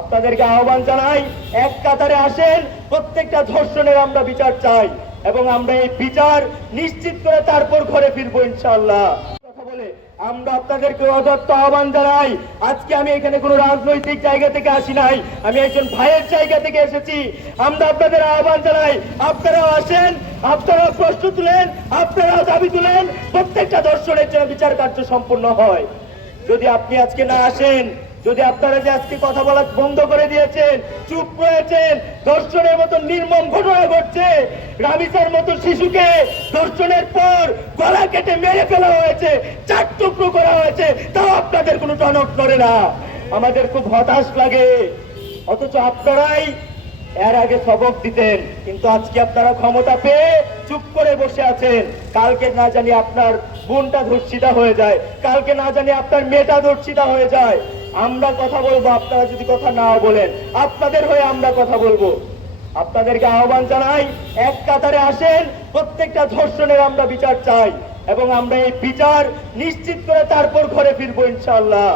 আপনাদেরকে আহ্বান জানাই, এক কাতারে আসেন, প্রত্যেকটা ধর্ষণের আমরা বিচার চাই এবং আমরা এই বিচার নিশ্চিত করে তারপর ঘরে ফিরবো ইনশাআল্লাহ। কথা বলে আমরা আপনাদেরকে অদত্ত আহ্বান জানাই। আজকে আমি এখানে কোনো রাজনৈতিক জায়গা থেকে আসি নাই, আমি একজন ভাইয়ের জায়গা থেকে এসেছি। আমরা আপনাদের আহ্বান জানাই, আপনারাও আসেন, আপনারাও প্রশ্ন তুলেন, আপনারাও দাবি তুলেন, প্রত্যেকটা ধর্ষণের জন্য বিচার কার্য সম্পূর্ণ হয়। যদি আপনি আজকে না আসেন, যদি আপনারা যে আজকে কথা বলা বন্ধ করে দিয়েছেন, চুপ রয়েছেন, ধর্ষণের মতো নির্মম ঘটনা ঘটছে, রামিসার মতো শিশুকে ধর্ষণের পর গলা কেটে মেরে ফেলা হয়েছে, 4 টুকরো করা হয়েছে, তাও আপনাদের কোনো টনক নড়ে না। আমাদের খুব হতাশ লাগে। অথচ আপনারাই এর আগে সবক দিতেন, কিন্তু আজকে আপনারা ক্ষমতা পেয়ে চুপ করে বসে আছেন। কালকে না জানি আপনার বোনটা ধর্ষিতা হয়ে যায়, কালকে না জানি আপনার মেয়েটা ধর্ষিতা হয়ে যায়। আমরা কথা বলবো, আপনারা যদি কথা না বলেন, আপনাদের হয়ে আমরা কথা বলবো। আপনাদেরকে আহ্বান জানাই, এক কাতারে আসেন, প্রত্যেকটা ধর্ষণের আমরা বিচার চাই এবং আমরা এই বিচার নিশ্চিত করে তারপর ঘরে ফিরবো ইনশাআল্লাহ।